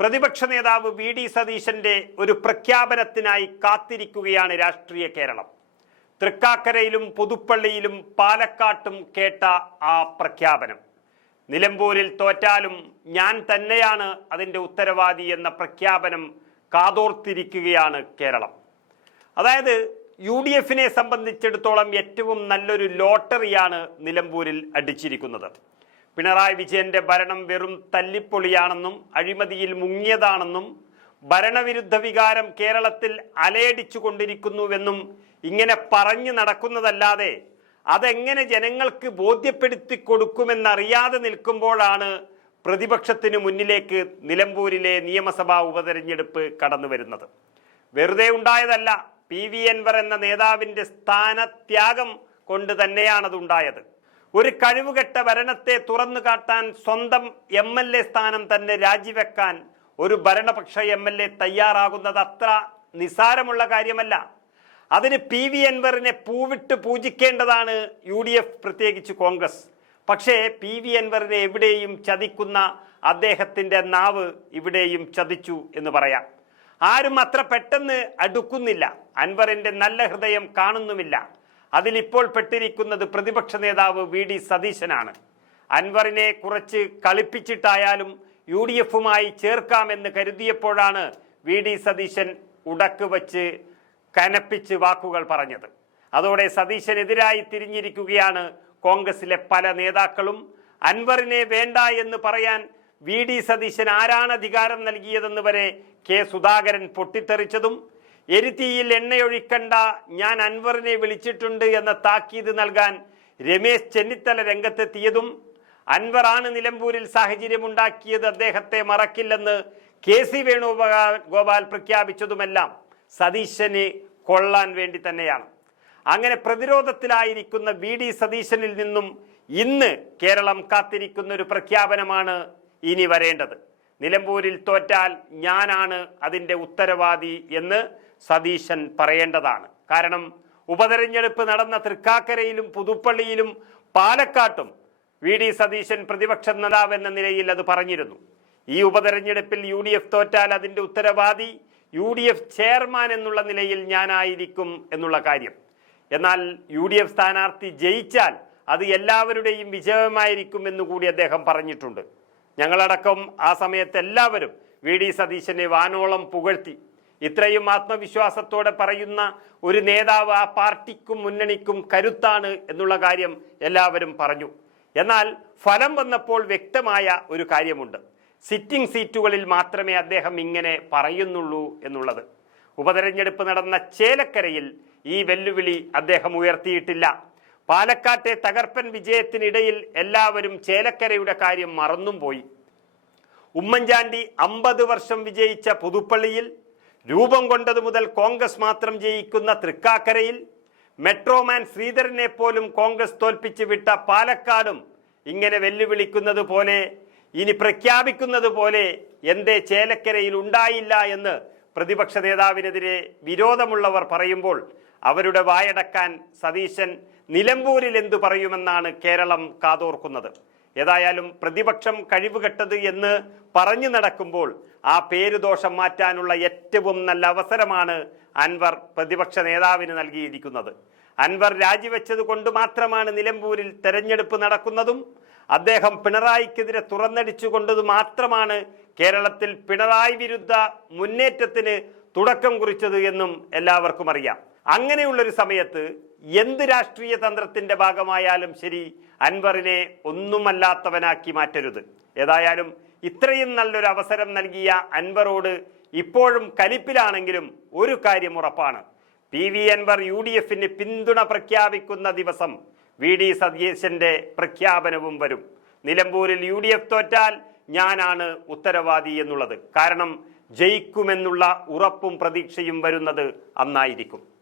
പ്രതിപക്ഷ നേതാവ് V D സതീശന്റെ ഒരു പ്രഖ്യാപനത്തിനായി കാത്തിരിക്കുകയാണ് രാഷ്ട്രീയ കേരളം. തൃക്കാക്കരയിലും പുതുപ്പള്ളിയിലും പാലക്കാട്ടും കേട്ട ആ പ്രഖ്യാപനം. നിലമ്പൂരിൽ തോറ്റാലും ഞാൻ തന്നെയാണ് അതിന്റെ ഉത്തരവാദി എന്ന പ്രഖ്യാപനം കാതോർത്തിരിക്കുകയാണ് കേരളം. അതായത് യു ഡി എഫിനെ സംബന്ധിച്ചിടത്തോളം ഏറ്റവും നല്ലൊരു ലോട്ടറിയാണ് നിലമ്പൂരിൽ അടിച്ചിരിക്കുന്നത്. പിണറായി വിജയന്റെ ഭരണം വെറും തല്ലിപ്പൊളിയാണെന്നും അഴിമതിയിൽ മുങ്ങിയതാണെന്നും ഭരണവിരുദ്ധ വികാരം കേരളത്തിൽ അലയടിച്ചു കൊണ്ടിരിക്കുന്നുവെന്നും ഇങ്ങനെ പറഞ്ഞു നടക്കുന്നതല്ലാതെ അതെങ്ങനെ ജനങ്ങൾക്ക് ബോധ്യപ്പെടുത്തി കൊടുക്കുമെന്നറിയാതെ നിൽക്കുമ്പോഴാണ് പ്രതിപക്ഷത്തിന് മുന്നിലേക്ക് നിലമ്പൂരിലെ നിയമസഭാ ഉപതെരഞ്ഞെടുപ്പ് കടന്നു വരുന്നത് വെറുതെ ഉണ്ടായതല്ല പി വി എൻവർ എന്ന നേതാവിന്റെ സ്ഥാനത്യാഗം കൊണ്ട് തന്നെയാണത് ഉണ്ടായത് ഒരു കഴിവുകെട്ട ഭരണത്തെ തുറന്നു കാട്ടാൻ സ്വന്തം എം എൽ എ സ്ഥാനം തന്നെ രാജിവെക്കാൻ ഒരു ഭരണപക്ഷ എം എൽ എ തയ്യാറാകുന്നത് അത്ര നിസാരമുള്ള കാര്യമല്ല. അതിന് പി വി എൻവറിനെ പൂവിട്ട് പൂജിക്കേണ്ടതാണ് യു ഡി എഫ് പ്രത്യേകിച്ച് കോൺഗ്രസ്. പക്ഷേ പി വി എൻവറിനെ എവിടെയും ചതിക്കുന്ന അദ്ദേഹത്തിന്റെ നാവ് ഇവിടെയും ചതിച്ചു എന്ന് പറയാം. ആരും അത്ര പെട്ടെന്ന് അടുക്കുന്നില്ല. അൻവറിന്റെ നല്ല ഹൃദയം കാണുന്നുമില്ല. അതിലിപ്പോൾ പെട്ടിരിക്കുന്നത് പ്രതിപക്ഷ നേതാവ് വി ഡി സതീശനാണ്. അൻവറിനെ കുറച്ച് കളിപ്പിച്ചിട്ടായാലും യു ഡി എഫുമായി ചേർക്കാമെന്ന് കരുതിയപ്പോഴാണ് വി ഡി സതീശൻ ഉടക്ക് വച്ച് കനപ്പിച്ച് വാക്കുകൾ പറഞ്ഞത്. അതോടെ സതീശനെതിരായി തിരിഞ്ഞിരിക്കുകയാണ് കോൺഗ്രസിലെ പല നേതാക്കളും. അൻവറിനെ വേണ്ട എന്ന് പറയാൻ വി ഡി സതീശൻ ആരാണ് അധികാരം നൽകിയതെന്ന് വരെ കെ സുധാകരൻ പൊട്ടിത്തെറിച്ചതും എരുത്തിയിൽ എണ്ണയൊഴിക്കണ്ട ഞാൻ അൻവറിനെ വിളിച്ചിട്ടുണ്ട് എന്ന താക്കീത് നൽകാൻ രമേശ് ചെന്നിത്തല രംഗത്തെത്തിയതും അൻവറാണ് നിലമ്പൂരിൽ സാഹചര്യമുണ്ടാക്കിയത് അദ്ദേഹത്തെ മറക്കില്ലെന്ന് കെ സി വേണുഗോപാൽ ഗോപാൽ പ്രഖ്യാപിച്ചതുമെല്ലാം സതീശനെ കൊള്ളാൻ വേണ്ടി തന്നെയാണ്. അങ്ങനെ പ്രതിരോധത്തിലായിരിക്കുന്ന വി ഡി സതീശനിൽ നിന്നും ഇന്ന് കേരളം കാത്തിരിക്കുന്ന ഒരു പ്രഖ്യാപനമാണ് ഇനി വരേണ്ടത്. നിലമ്പൂരിൽ തോറ്റാൽ ഞാനാണ് അതിന്റെ ഉത്തരവാദി എന്ന് സതീശൻ പറയേണ്ടതാണ്. കാരണം ഉപതെരഞ്ഞെടുപ്പ് നടന്ന തൃക്കാക്കരയിലും പുതുപ്പള്ളിയിലും പാലക്കാട്ടും വി ഡി സതീശൻ പ്രതിപക്ഷ നേതാവ് എന്ന നിലയിൽ അത് പറഞ്ഞിരുന്നു. ഈ ഉപതെരഞ്ഞെടുപ്പിൽ യു ഡി എഫ് തോറ്റാൽ അതിന്റെ ഉത്തരവാദി യു ഡി എഫ് ചെയർമാൻ എന്നുള്ള നിലയിൽ ഞാനായിരിക്കും എന്നുള്ള കാര്യം. എന്നാൽ യു ഡി എഫ് സ്ഥാനാർത്ഥി ജയിച്ചാൽ അത് എല്ലാവരുടെയും വിജയമായിരിക്കും എന്നുകൂടി അദ്ദേഹം പറഞ്ഞിട്ടുണ്ട്. ഞങ്ങളടക്കം ആ സമയത്ത് എല്ലാവരും വി ഡി സതീശനെ വാനോളം പുകഴ്ത്തി ഇത്രയും ആത്മവിശ്വാസത്തോടെ പറയുന്ന ഒരു നേതാവ് ആ പാർട്ടിക്കും മുന്നണിക്കും കരുത്താണ് എന്നുള്ള കാര്യം എല്ലാവരും പറഞ്ഞു. എന്നാൽ ഫലം വന്നപ്പോൾ വ്യക്തമായ ഒരു കാര്യമുണ്ട്. സിറ്റിംഗ് സീറ്റുകളിൽ മാത്രമേ അദ്ദേഹം ഇങ്ങനെ പറയുന്നുള്ളൂ എന്നുള്ളത്. ഉപതെരഞ്ഞെടുപ്പ് നടന്ന ചേലക്കരയിൽ ഈ വെല്ലുവിളി അദ്ദേഹം ഉയർത്തിയിട്ടില്ല. പാലക്കാട്ടെ തകർപ്പൻ വിജയത്തിനിടയിൽ എല്ലാവരും ചേലക്കരയുടെ കാര്യം മറന്നും പോയി. ഉമ്മൻചാണ്ടി അമ്പത് വർഷം വിജയിച്ച പുതുപ്പള്ളിയിൽ രൂപം കൊണ്ടതു മുതൽ കോൺഗ്രസ് മാത്രം ജയിക്കുന്ന തൃക്കാക്കരയിൽ മെട്രോമാൻ ശ്രീധരനെ പോലും കോൺഗ്രസ് തോൽപ്പിച്ച് വിട്ട പാലക്കാടും ഇങ്ങനെ വെല്ലുവിളിക്കുന്നത് പോലെ ഇനി പ്രഖ്യാപിക്കുന്നത് പോലെ എന്തേ ചേലക്കരയിൽ ഉണ്ടായില്ല എന്ന് പ്രതിപക്ഷ നേതാവിനെതിരെ വിരോധമുള്ളവർ പറയുമ്പോൾ അവരുടെ വായടക്കാൻ സതീശൻ നിലമ്പൂരിൽ എന്തു പറയുമെന്നാണ് കേരളം കാതോർക്കുന്നത്. ഏതായാലും പ്രതിപക്ഷം കഴിവുകെട്ടത് എന്ന് പറഞ്ഞു നടക്കുമ്പോൾ ആ പേരുദോഷം മാറ്റാനുള്ള ഏറ്റവും നല്ല അവസരമാണ് അൻവർ പ്രതിപക്ഷ നേതാവിന് നൽകിയിരിക്കുന്നത്. അൻവർ രാജിവെച്ചത് കൊണ്ട് മാത്രമാണ് നിലമ്പൂരിൽ തെരഞ്ഞെടുപ്പ് നടക്കുന്നതും അദ്ദേഹം പിണറായിക്കെതിരെ തുറന്നടിച്ചു കൊണ്ടത് മാത്രമാണ് കേരളത്തിൽ പിണറായി വിരുദ്ധ മുന്നേറ്റത്തിന് തുടക്കം കുറിച്ചത് എന്നും എല്ലാവർക്കും അറിയാം. അങ്ങനെയുള്ളൊരു സമയത്ത് എന്ത് രാഷ്ട്രീയ തന്ത്രത്തിന്റെ ഭാഗമായാലും ശരി അൻവറിനെ ഒന്നുമല്ലാത്തവനാക്കി മാറ്റരുത്. ഏതായാലും ഇത്രയും നല്ലൊരു അവസരം നൽകിയ അൻവറോട് ഇപ്പോഴും കലിപ്പിലാണെങ്കിലും ഒരു കാര്യം ഉറപ്പാണ്. P V Anvar U D എഫിന് പിന്തുണ പ്രഖ്യാപിക്കുന്ന ദിവസം വി ഡി സതീശന്റെ പ്രഖ്യാപനവും വരും. നിലമ്പൂരിൽ യു ഡി എഫ് തോറ്റാൽ ഞാനാണ് ഉത്തരവാദി എന്നുള്ളത്. കാരണം ജയിക്കുമെന്നുള്ള ഉറപ്പും പ്രതീക്ഷയും വരുന്നത് അന്നായിരിക്കും.